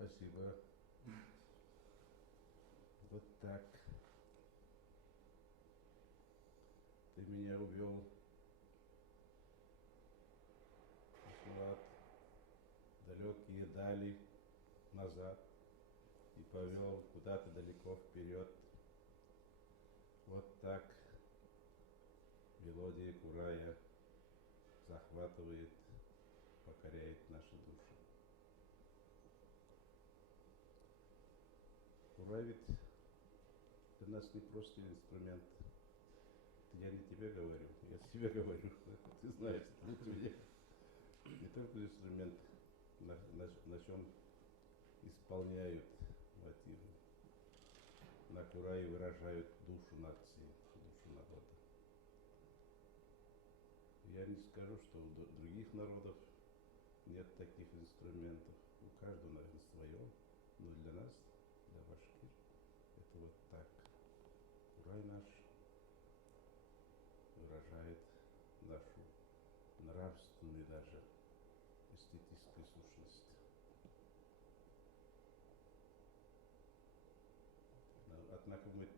Спасибо. Вот так. Ты меня увел, Ишмулат, далекие дали назад и повел куда-то далеко вперед. Вот так мелодия Курая захватывает, покоряет наши души. Курай ведь для нас не просто инструмент. Это я не тебе говорю, я тебе говорю. Ты знаешь, лучше меня. Не только инструмент, на чем исполняют мотивы. На Курае выражают душу нации, душу народа. Я не скажу, что у других народов нет таких инструментов. У каждого, наверное, свое. Но для нас, для башкир, это вот так. Курай наш выражает нашу нравственную даже эстетическую сущность. Однако мы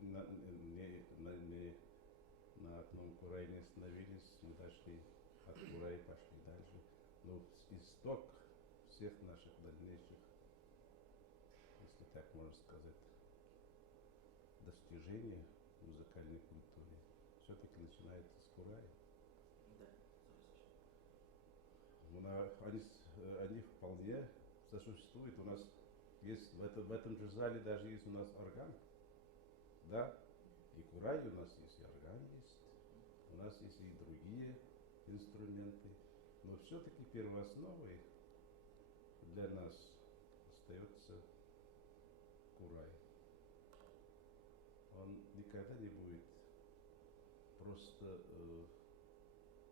на одном Курае не остановились, мы дошли от Курая, пошли дальше. Но исток всех наших дальнейших, если так можно сказать, достижений в музыкальной культуре все-таки начинается с Курая. Да. Они вполне сосуществуют. У нас есть в этом же зале даже есть у нас орган. Да, и Курай у нас есть, и орган есть. У нас есть и другие инструменты. Но все-таки первоосновой для нас остается Курай. Он никогда не будет просто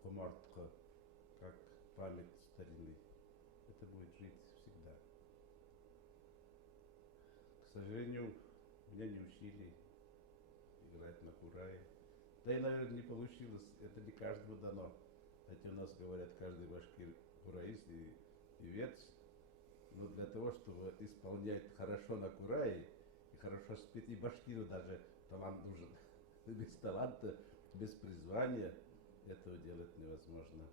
помартка, как память старины. Это будет жить всегда. К сожалению, меня не учили играть на Курае. Да и, наверное, не получилось. Это не каждому дано. Хотя у нас говорят, каждый башкир кураист и певец. Но для того, чтобы исполнять хорошо на Курае и хорошо спеть, и башкиру даже талант нужен. Без таланта, без призвания этого делать невозможно.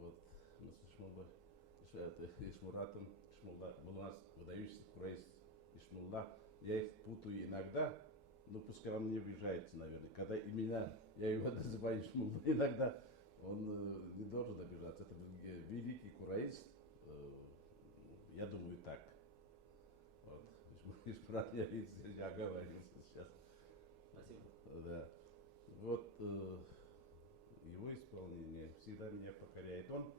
Вот. Мы с Ишмуратом, Ишмулла, был у нас выдающийся кураист Ишмулла. Я их путаю иногда, ну пускай он не обижается, наверное. Когда и меня, я его называю Шмул, иногда он не должен обижаться. Это великий кураист, я думаю так. Вот. Брат, я оговорился сейчас. Спасибо. Да. Вот его исполнение всегда меня покоряет. Он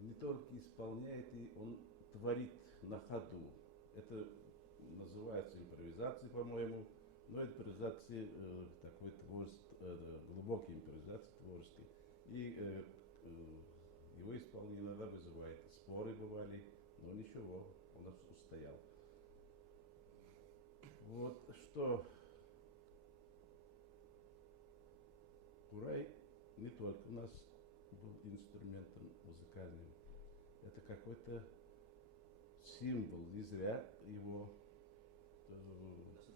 не только исполняет, и он творит на ходу. Это называется импровизацией, по-моему. Но импровизация такой глубокой импровизации творческой. И его исполнение иногда вызывает споры бывали, но ничего, он устоял. Вот что курай не только у нас был инструментом музыкальным, это какой-то символ, не зря его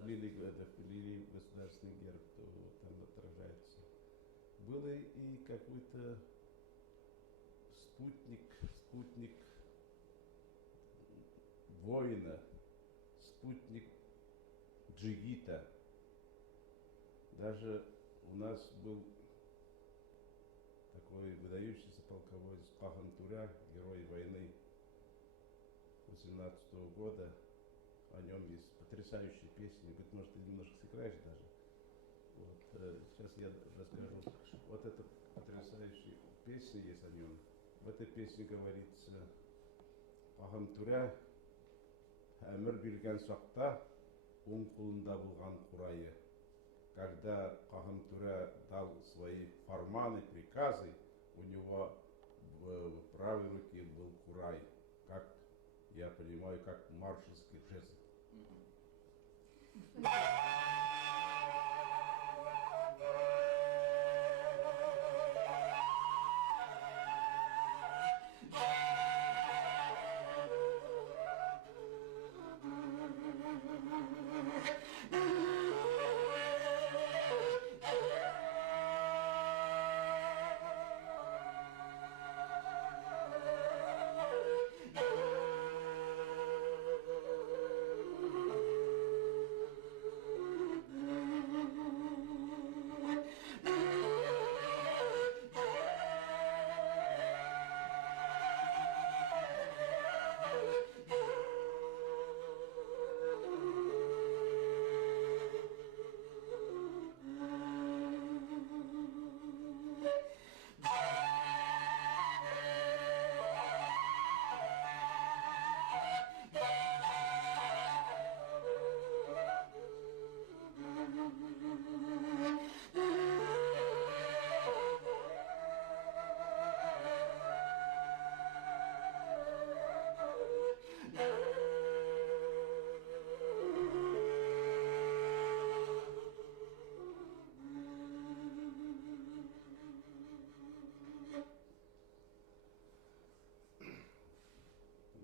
впилили в государственный герб, там отражается. Был и какой-то спутник воина, спутник джигита. Даже у нас был такой выдающийся полководец Пахан Тура, герой войны 18 года. О нем есть потрясающие песни. Быть может, ты немножко сыграешь даже. Вот, сейчас я расскажу. Вот эта потрясающая песня есть о нем. В этой песне говорится: Пахан Тура әмір билген сақта оң қолында болған құрайы. Когда Пахан Тура дал свои фарманы, приказы, у него в правой руке был курай, как я понимаю, как маршальский жест.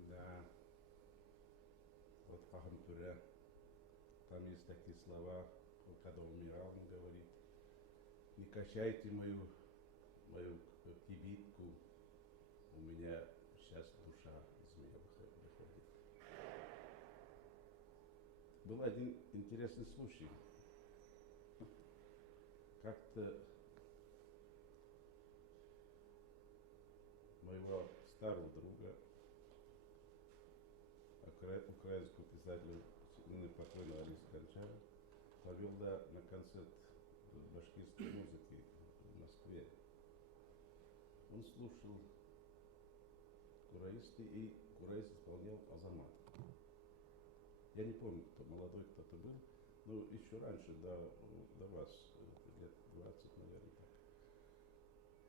Да, вот Пахан Тура, там есть такие слова, когда умирал, он говорит: не качайте мою кибитку, у меня сейчас душа из меня выходит. Был один интересный случай. Как-то моего старого друга, украинского писателя, ныне покойного Алиса Гончара, повел на концерт башкирской музыки в Москве. Он слушал кураисты, и кураист исполнял Азамат. Я не помню, кто молодой кто-то был, но еще раньше, до вас, лет 20, наверное, так.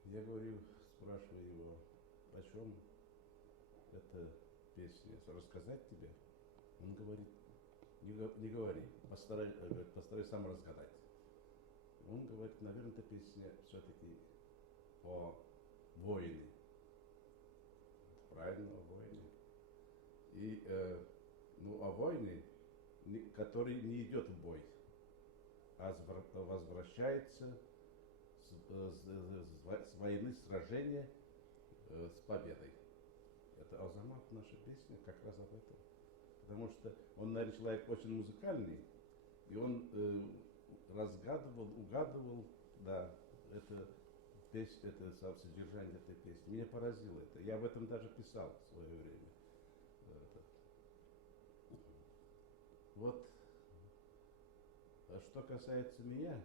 Я говорю, спрашиваю его, о чем эта песня, рассказать тебе? Он говорит: не говори, постарай сам разгадать. Он говорит: наверное, эта песня все-таки о воине. Правильно, о воине. И о воине, который не идет в бой, а возвращается с войны, сражения с победой. Это Азамат, наша песня, как раз об этом. Потому что он, наверное, человек очень музыкальный, И он разгадывал, угадывал, да, это песня, это содержание этой песни. Меня поразило это. Я об этом даже писал в свое время. Это. Вот. А что касается меня,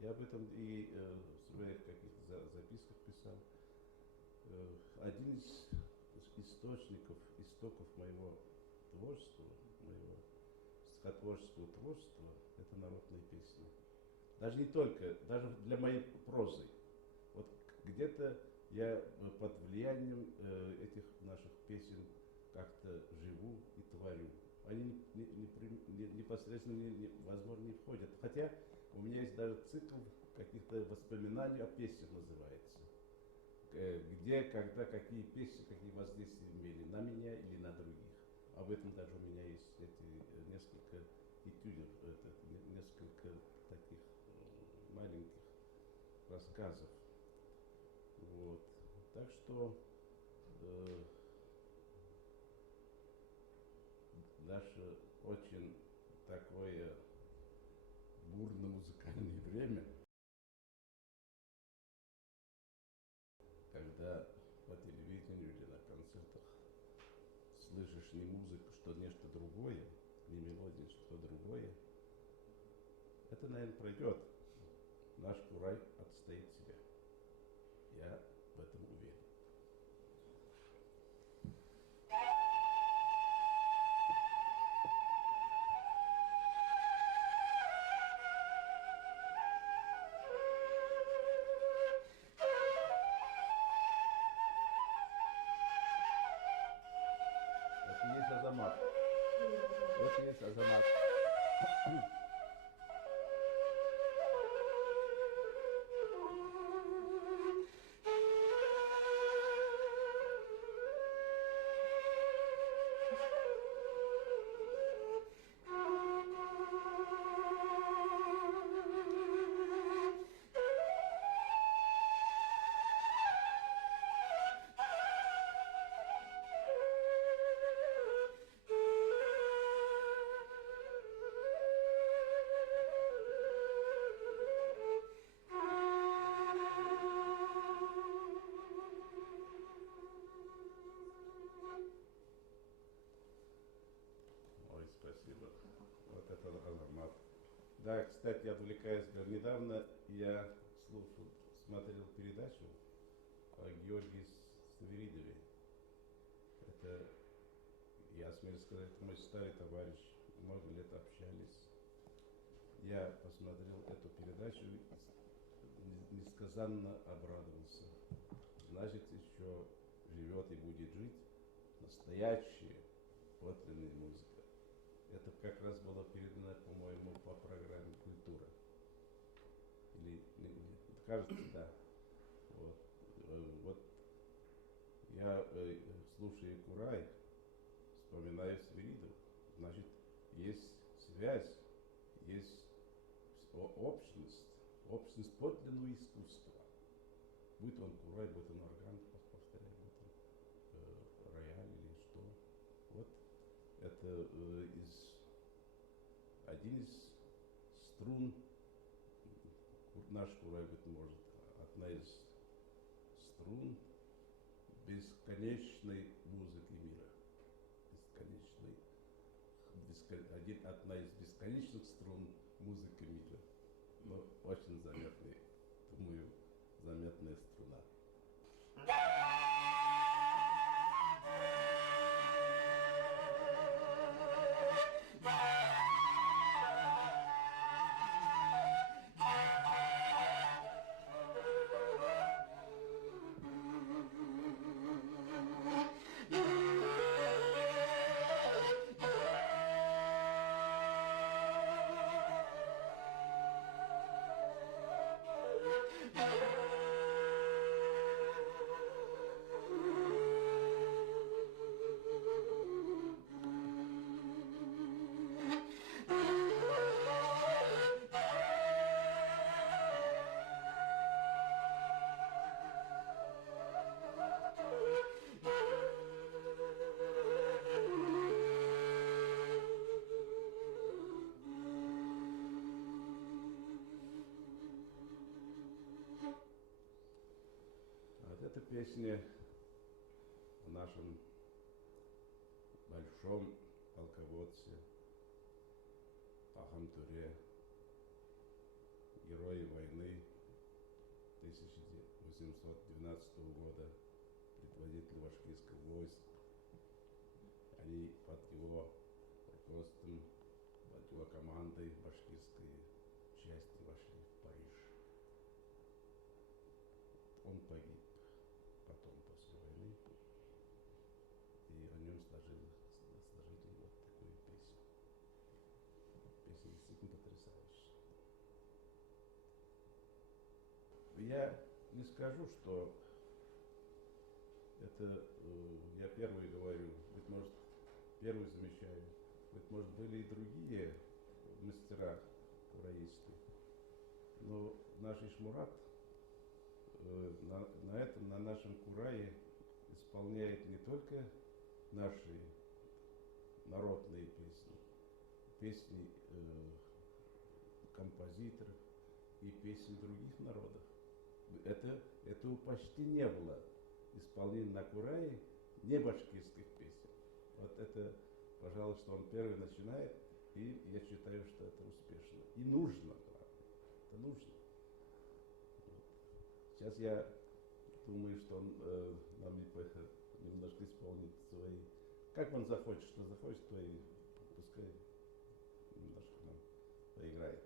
я об этом и в своих каких-то записках писал. Один из истоков моего творчества, моего стихотворческого творчества, это народные песни. Даже не только, даже для моей прозы. Вот где-то я под влиянием этих наших песен как-то живу и творю. Они непосредственно, возможно, не входят. Хотя у меня есть даже цикл каких-то воспоминаний о песнях называется. Где, когда, какие песни, какие воздействия имели на меня или на других. Об этом даже у меня есть эти несколько этюдов, несколько таких маленьких рассказов. Вот. Так что наше очень такое бурно-музыкальное время, когда по телевидению или на концертах слышишь не музыку, что нечто другое, не мелодия, что другое, это, наверное, пройдет. Наш Курай отстоит себя. Я в этом уверен. Это есть Азамат. Это есть Азамат. Ой, спасибо. Вот это Азамат. Да, кстати, отвлекаясь, недавно я смотрел передачу о Георгии Свиридове. Это, я смею сказать, мой старый товарищ, много лет общались. Я посмотрел эту передачу и несказанно обрадовался. Значит, еще живет и будет жить настоящая подлинная музыка. Это как раз было передано, по-моему, по программе «Культура». Или кажется, да. Вот. Вот я, слушая Курай, вспоминаю Свиридов. Значит, есть связь, есть общность подлинного искусства. Будь он Курай, будь он орган, повторяю, будь он рояль или что. Вот это один из струн, наш Курай, быть может, одна из струн бесконечной музыки мира. Одна из бесконечных струн музыки мира. Но очень заметная, думаю, заметная струна. песня о нашем большом полководце Ахантуре, герое войны 1812 года, предводитель башкирских войск. Они под его руководством, под его командой башкирской части вошли в Париж. Он погиб потом, после войны, и о нем сложили вот такую песню. Песня действительно потрясающая. Я не скажу, что это я первый говорю, быть может, первый замечаю, быть может, были и другие мастера кураисты, но наш Ишмурат на нашем курае исполняет не только наши народные песни, песни композиторов и песни других народов. Этого почти не было исполнения на курае не башкирских песен. Вот это, пожалуй, что он первый начинает, и я считаю, что это успешно. И нужно, главное. Это нужно. Сейчас я думаю, что он нам немножко исполнит свои. Как он захочет, что захочет, то и пускай немножко нам поиграет.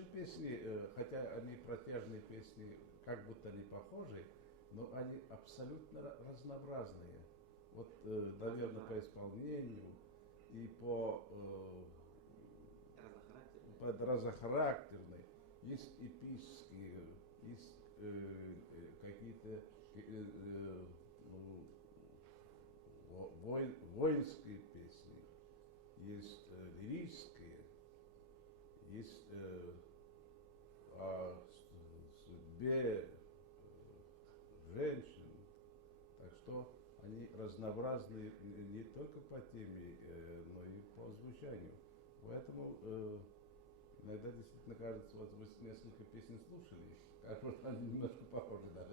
наши песни, хотя они протяжные песни, как будто они похожи, но они абсолютно разнообразные. Вот, наверное, по исполнению и по разнохарактерной. Есть эпические, есть какие-то ну, воинские песни, есть лирические, есть о судьбе женщин. Так что они разнообразны не только по теме, но и по звучанию. Поэтому иногда действительно кажется, вот вы несколько песен слушали, как вот они немножко похожи, да.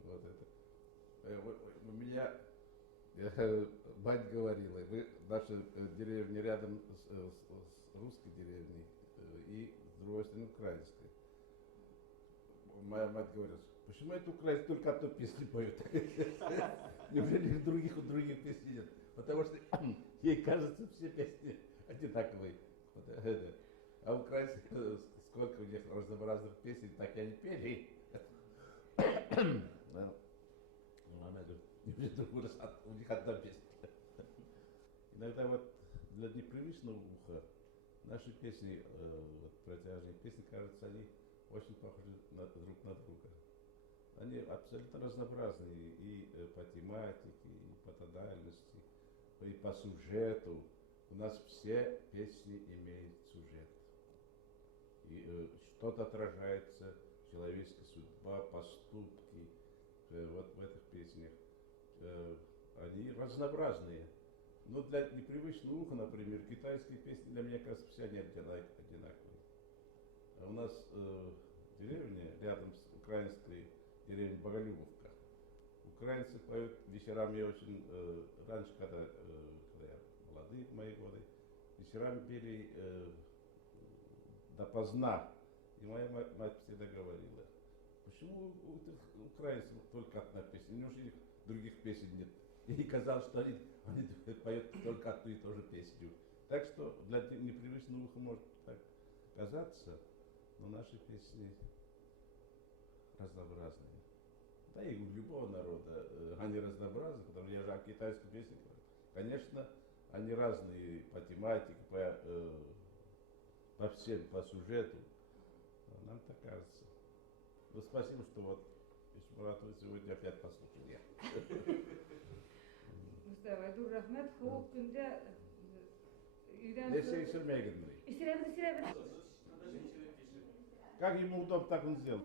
Вот это. У меня мать говорила, вы, наша деревня рядом с русской деревней и с другой стороны украинской. Моя мать говорит, почему это украинцы только одну песню поют? Неужели у других песен нет? Потому что ей кажется, все песни одинаковые. А украинцы, сколько у них разнообразных песен, так и они пели. Она говорит, у них одна песня. Иногда вот для непривычного уха наши песни, вот, протяжные песни, кажется, они очень похожи друг на друга. Они абсолютно разнообразные и по тематике, и по тональности, и по сюжету. У нас все песни имеют сюжет. И что-то отражается, человеческая судьба, поступки вот в этих песнях. Они разнообразные. Но для непривычного уха, например, китайские песни для меня, кажется, все они одинаковые. А у нас в деревне, рядом с украинской деревней Боголюбовка, украинцы поют вечерами, я очень, раньше, когда я молодые мои годы, вечерами пели допоздна. И моя мать всегда говорила, почему у этих украинцев только одна песня, неужели других песен нет? И казалось, что они поют только одну и ту же песню. Так что для непривычного уха может так казаться, но наши песни разнообразные. Да и у любого народа они разнообразны, потому что я же о китайской песне говорю. Конечно, они разные по тематике, по всем, по сюжету. Нам так кажется. Ну, спасибо, что вот Ишмурат, вы сегодня опять послушали. Mustafa, dur rahmet. Soğuk günde үйden Если Шермегин. İstirebilir. Как ему удобно, так он сделал.